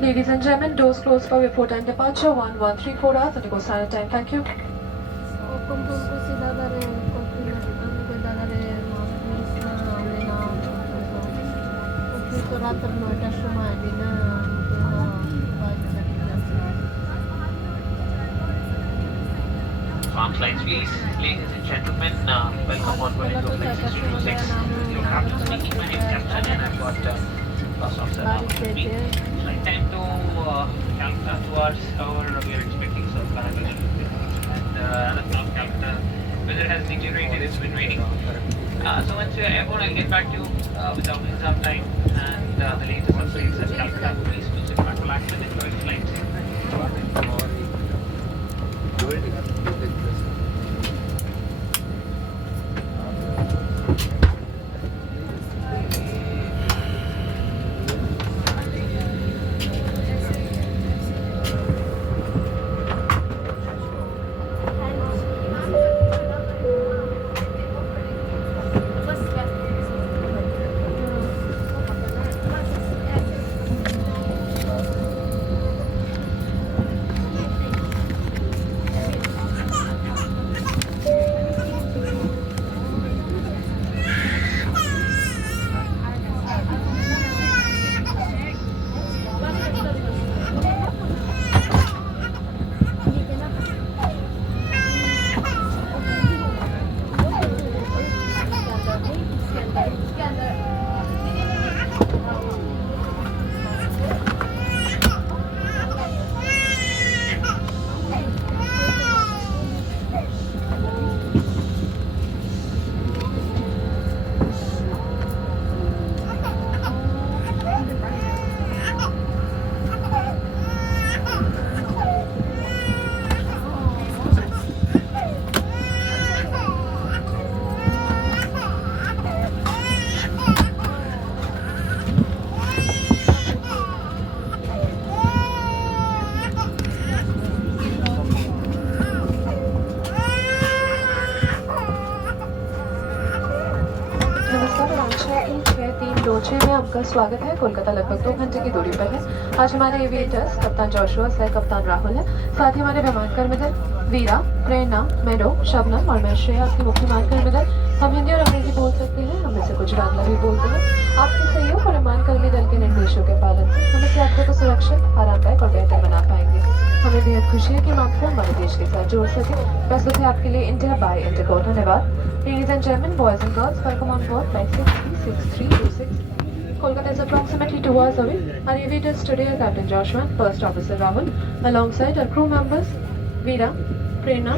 Ladies and gentlemen, doors closed for report and departure. 1134 hours. Indigo silent time. Thank you. Farm slides, please. Ladies and gentlemen, welcome on board into flight 626. Your captain speaking. My name is Captain and I've got bus officer with me. Flight time to Calcutta 2 hours. However, we are expecting some bad weather. And as of now, Calcutta weather has deteriorated. It's been raining. So once we are airborne, I'll get back to you with our exam time and the latest updates at Calcutta. Please do sit back, relax and enjoy the flight. में आपका स्वागत है। कोलकाता लगभग 2 घंटे की दूरी पर है। आज हमारे एविएटर्स कप्तान जोशुआ सह कप्तान राहुल है, साथ ही हमारे विमान कर्मदल वीरा, प्रेरणा, मेडो, शबनम और मैं श्रेया आपके मुख्य विमान कर्मदल। हम हिंदी और अंग्रेजी बोल सकते हैं, हम इसे कुछ बांग्ला भी बोलते हैं। आपके सहयोग और विमान कर्मी दल के निर्देशों के पालन से हम इस यात्रा को सुरक्षित, आरामदायक और बेहतर बना पाएंगे। हमें बेहद खुशी है कि हम आपको हमारे देश के साथ जोड़ सके। प्रस्तुत है आपके लिए इंडिया बाय इंडिगो। धन्यवाद। Ladies and gentlemen, boys and girls, welcome on board flight 636326. Kolkata is approximately 2 hours away. Our aviators today are Captain Joshua and First Officer Rahul, alongside our crew members Veera, Prerna,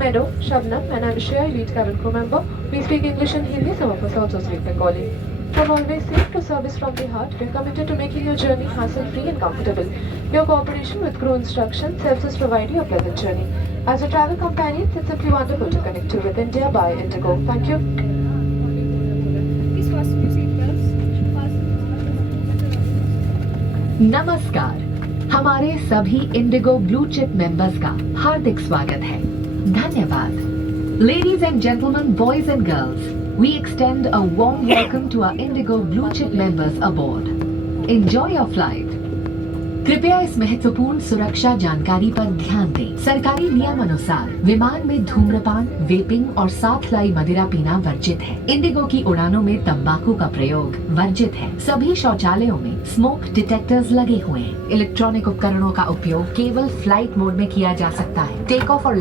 Meadow, Shabnam, and I'm Shreya, lead cabin crew member. We speak English and Hindi, some of us also speak Bengali. From always safe to service from the heart, we are committed to making your journey hassle-free and comfortable. Your cooperation with crew instructions helps us provide you a pleasant journey. As a travel companion, it's simply wonderful to connect you with India by Indigo. Thank you. नमस्कार, हमारे सभी Indigo blue chip members का हार्दिक स्वागत है। धन्यवाद। Ladies and gentlemen, boys and girls, we extend a warm welcome to our Indigo blue chip members aboard. Enjoy your flight. कृपया इस महत्वपूर्ण सुरक्षा जानकारी पर ध्यान दें। सरकारी नियम अनुसार विमान में धूम्रपान, वेपिंग और साथ लाई मदिरा पीना वर्जित है। इंडिगो की उड़ानों में तंबाकू का प्रयोग वर्जित है। सभी शौचालयों में स्मोक डिटेक्टर्स लगे हुए हैं। इलेक्ट्रॉनिक उपकरणों का उपयोग केवल फ्लाइट मोड में किया जा सकता है। टेक ऑफ और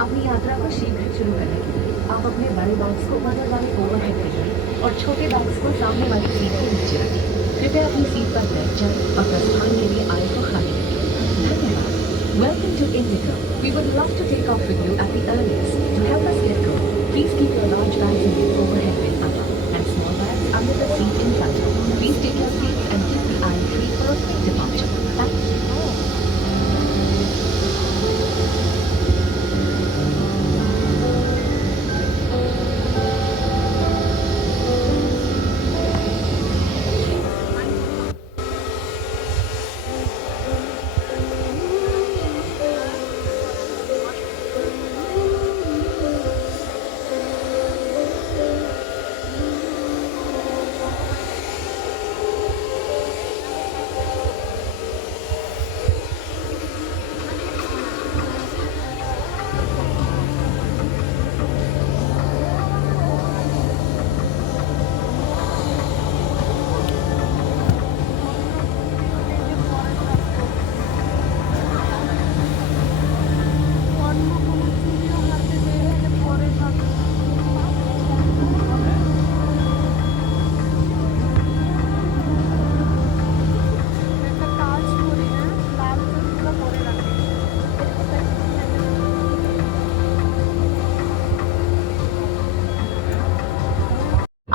अपनी यात्रा को शीघ्र शुरू करने के लिए आप अपने बड़े बॉक्स को बदल वाले ओवरहेड करिए। और छोटे बैग्स को सामने वाली सीट के नीचे रखें। कृपया अपनी सीट पर बैठ जाएं और प्रस्थान के लिए आय को खाली रखें। धन्यवाद। Welcome to Indigo. We would love to take off with you at the earliest. To help us get going, please keep your large bags in the overhead bin above and small bags under the seat in front of you. Please take your seats and keep the aisle free for a quick departure. Thank you.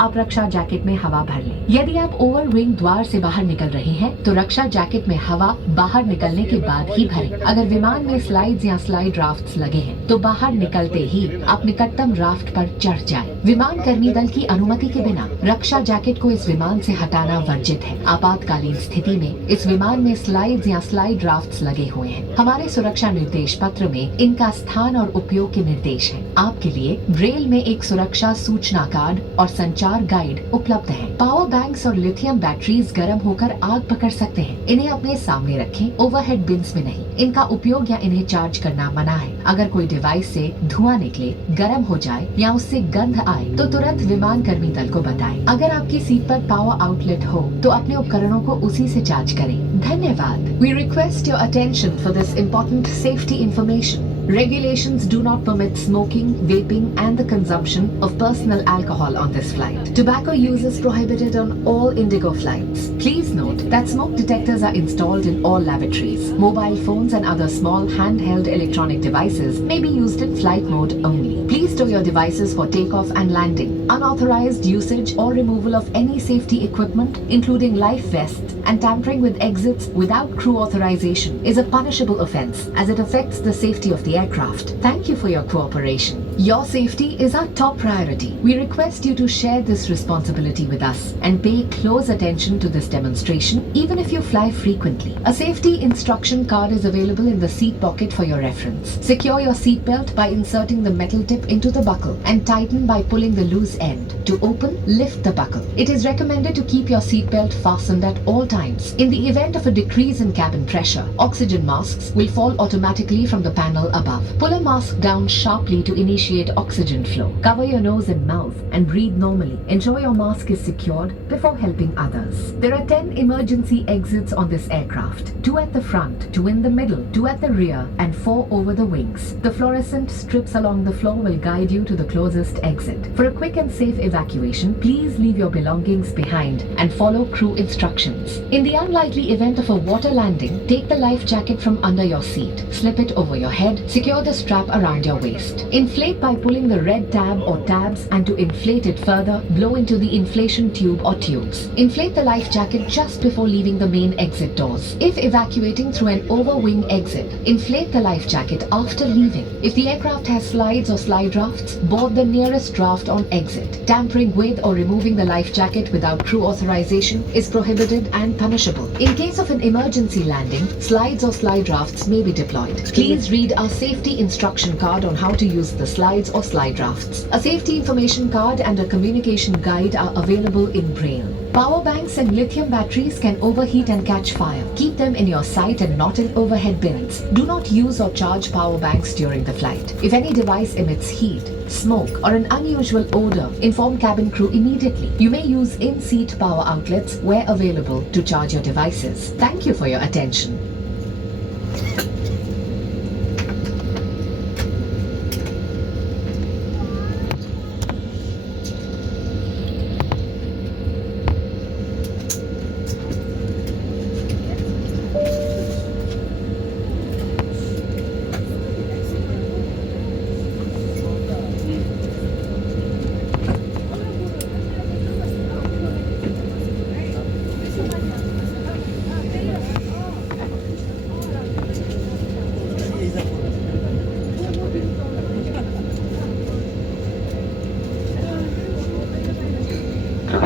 आप रक्षा jacket में हवा भर लें। यदि आप over wing द्वार से बाहर निकल रहे हैं तो रक्षा जैकेट में हवा बाहर निकलने के बाद ही भरें। अगर विमान में स्लाइड्स या स्लाइड राफ्ट्स लगे हैं तो बाहर निकलते ही आप निकटतम राफ्ट पर चढ़ जाएं। विमान कर्मी दल की अनुमति के बिना रक्षा जैकेट को इस विमान से हटाना वर्जित है। आपातकालीन स्थिति में इस विमान में स्लाइड्स या स्लाइड राफ्ट्स लगे हुए हैं। हमारे सुरक्षा निर्देश पत्र में इनका स्थान और उपयोग के निर्देश हैं। आपके लिए ब्रेल में एक सुरक्षा सूचना कार्ड और संचार गाइड उपलब्ध है। पावर बैंक्स और लिथियम बैटरीज गर्म होकर आग पकड़ सकते हैं। इन्हें अपने सामने रखें, ओवरहेड बिन्स में नहीं। इनका उपयोग या इन्हें चार्ज करना मना है। अगर कोई डिवाइस से धुआं निकले, गर्म हो जाए या उससे गंध आए तो तुरंत विमान कर्मी दल को बताएं। अगर आपकी सीट पर पावर आउटलेट हो तो अपने उपकरणों को उसी से चार्ज करें। धन्यवाद। We request your attention for this important safety information. Regulations do not permit smoking, vaping and the consumption of personal alcohol on this flight. Tobacco use is prohibited on all Indigo flights. Please note that smoke detectors are installed in all lavatories. Mobile phones and other small handheld electronic devices may be used in flight mode only. Please stow your devices for takeoff and landing. Unauthorized usage or removal of any safety equipment, including life vests and tampering with exits without crew authorization is a punishable offence as it affects the safety of the aircraft. Thank you for your cooperation. Your safety is our top priority. We request you to share this responsibility with us and pay close attention to this demonstration even if you fly frequently. A safety instruction card is available in the seat pocket for your reference. Secure your seatbelt by inserting the metal tip into the buckle and tighten by pulling the loose end. To open, lift the buckle. It is recommended to keep your seatbelt fastened at all times. In the event of a decrease in cabin pressure, oxygen masks will fall automatically from the panel above. Pull a mask down sharply to initiate oxygen flow. Cover your nose and mouth and breathe normally. Ensure your mask is secured before helping others. There are 10 emergency exits on this aircraft. 2 at the front, 2 in the middle, 2 at the rear and 4 over the wings. The fluorescent strips along the floor will guide you to the closest exit. For a quick and safe evacuation, please leave your belongings behind and follow crew instructions. In the unlikely event of a water landing, take the life jacket from under your seat. Slip it over your head. Secure the strap around your waist. Inflate by pulling the red tab or tabs, and to inflate it further, blow into the inflation tube or tubes. Inflate the life jacket just before leaving the main exit doors. If evacuating through an overwing exit, inflate the life jacket after leaving. If the aircraft has slides or slide rafts, board the nearest draft on exit. Tampering with or removing the life jacket without crew authorization is prohibited and punishable. In case of an emergency landing, slides or slide rafts may be deployed. Please read our safety instruction card on how to use the slides or slide rafts. A safety information card and a communication guide are available in Braille. Power banks and lithium batteries can overheat and catch fire. Keep them in your sight and not in overhead bins. Do not use or charge power banks during the flight. If any device emits heat, smoke or an unusual odor, inform cabin crew immediately. You may use in-seat power outlets where available to charge your devices. Thank you for your attention.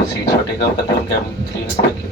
Seats को take out control cam clearance thank you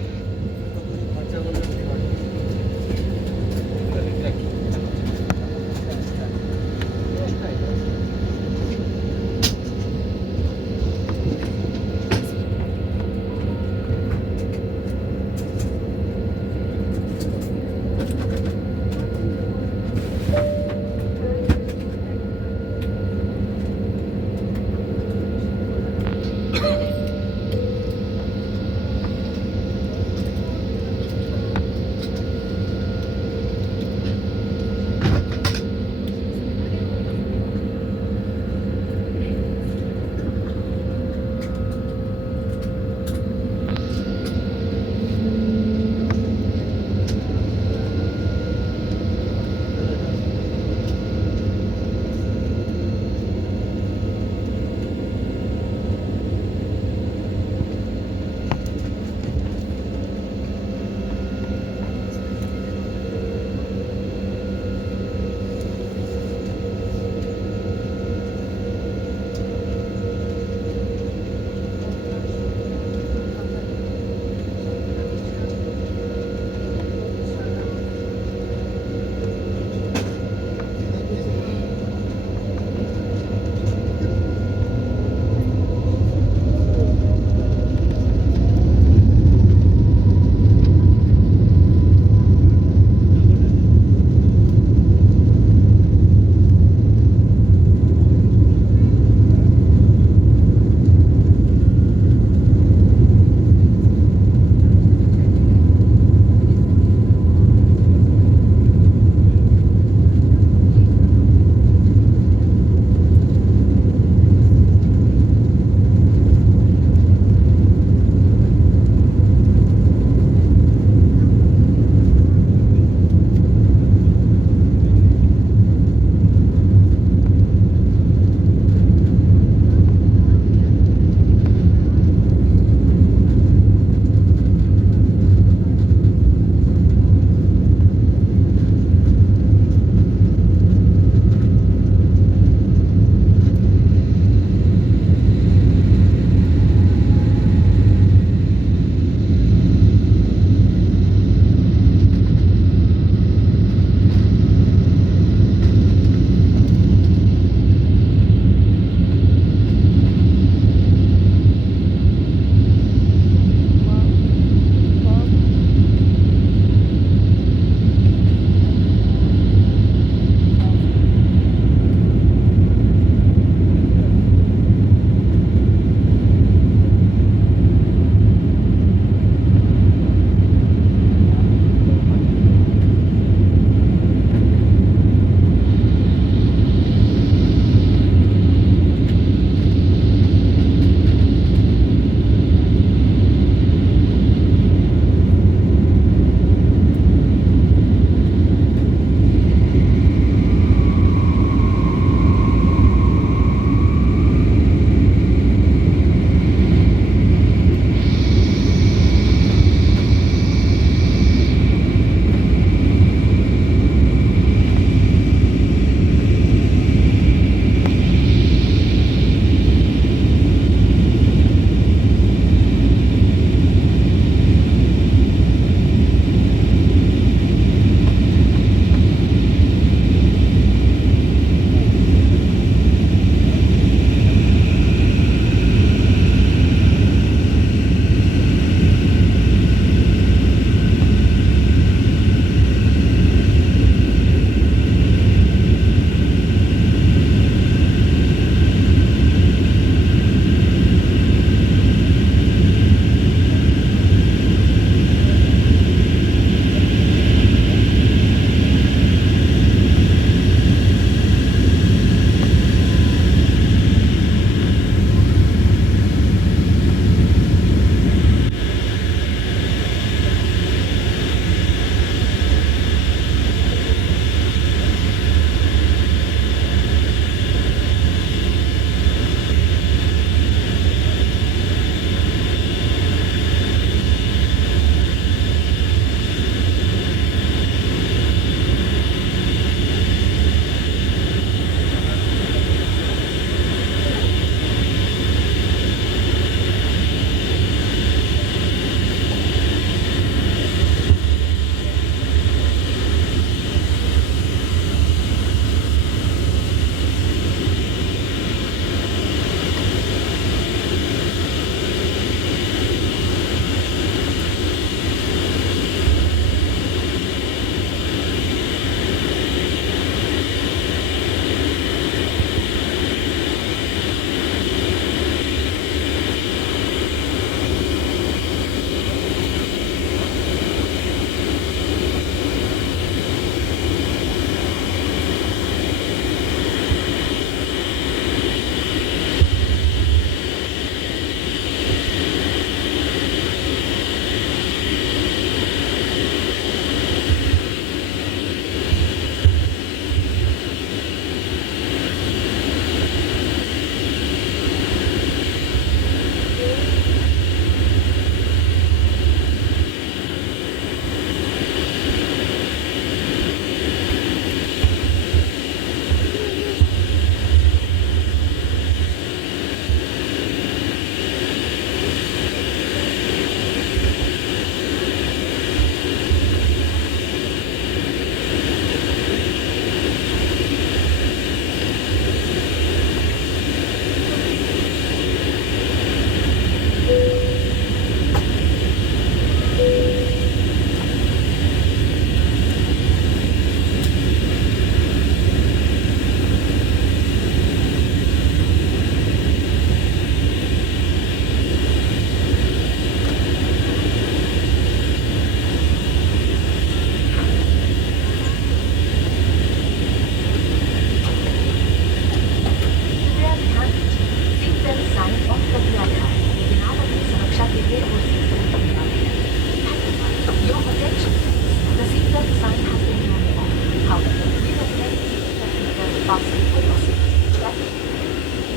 के लिए वो seat book किया है। Your attention please. The seatbelt sign has been turned off. However, we recommend keeping the seatbelt fastened for your safety.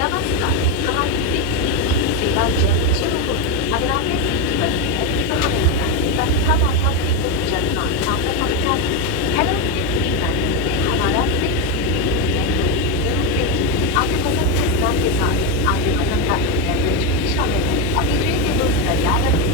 नमस्कार, हमारी 688 सेवा जल्द शुरू होगी। अगर आपने सीट बदली है तो हमें बताएं ताकि हम आपका सीट जल्द आपको पहुंचा दें। हेलो 689 में हमारा 688 आपके पसंद के स्नैक के साथ आपके पसंद का बेवरेज भी शामिल है। अपनी ट्रेन के दोस्त तैयार रखें।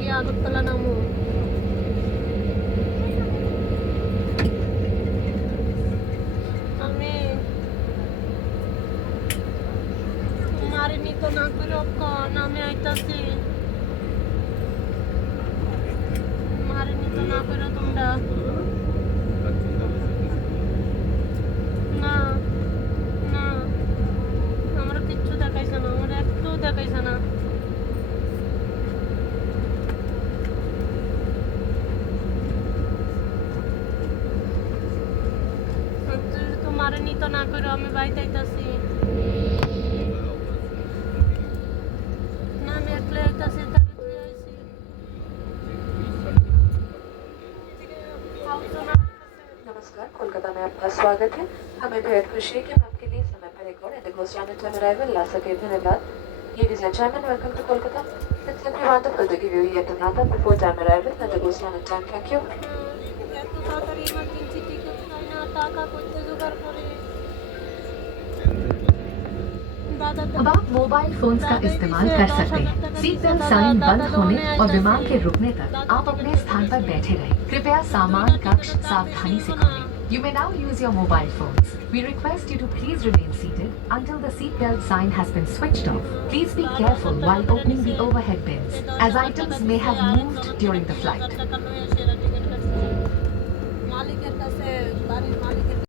গিয়ে আগরতলা নামো। আমি মারিনি তো না করে কন আমি আইতাছি। মারিনি তো না করে তোমরা না না আমার কিচ্ছু দেখাইছে না, আমার একটু দেখাইছে না। তো মারিনি তো না করে আমি বাড়িতে আইতাছি। না আমি একলা আইতাছি, তাকে তুই আইছি नमस्कार, कोलकाता में आपका स्वागत है। हमें बेहद खुशी है कि हम आपके लिए समय पर एक और इंडिगो स्टैंडर्ड टाइम अराइवल ला सके। धन्यवाद। Ladies and gentlemen, welcome to Kolkata. It's simply wonderful to give you yet another before time arrival at Indigo standard time. Thank you. এত তাড়াতাড়ি ইমার্জেন্সি টিকিট পাই না, টাকা করতে জোগাড় করে दादा अब आप मोबाइल फोन्स का इस्तेमाल कर सकते हैं। सीट बेल्ट साइन बंद होने और विमान के रुकने तक आप अपने स्थान पर बैठे रहें। कृपया सामान कक्ष सावधानी से खोलें। You may now use your mobile phones. We request you to please remain seated until the seat belt sign has been switched off. Please be careful while opening the overhead bins, as items may have moved during the flight. মালিকের কাছে বাড়ির মালিকের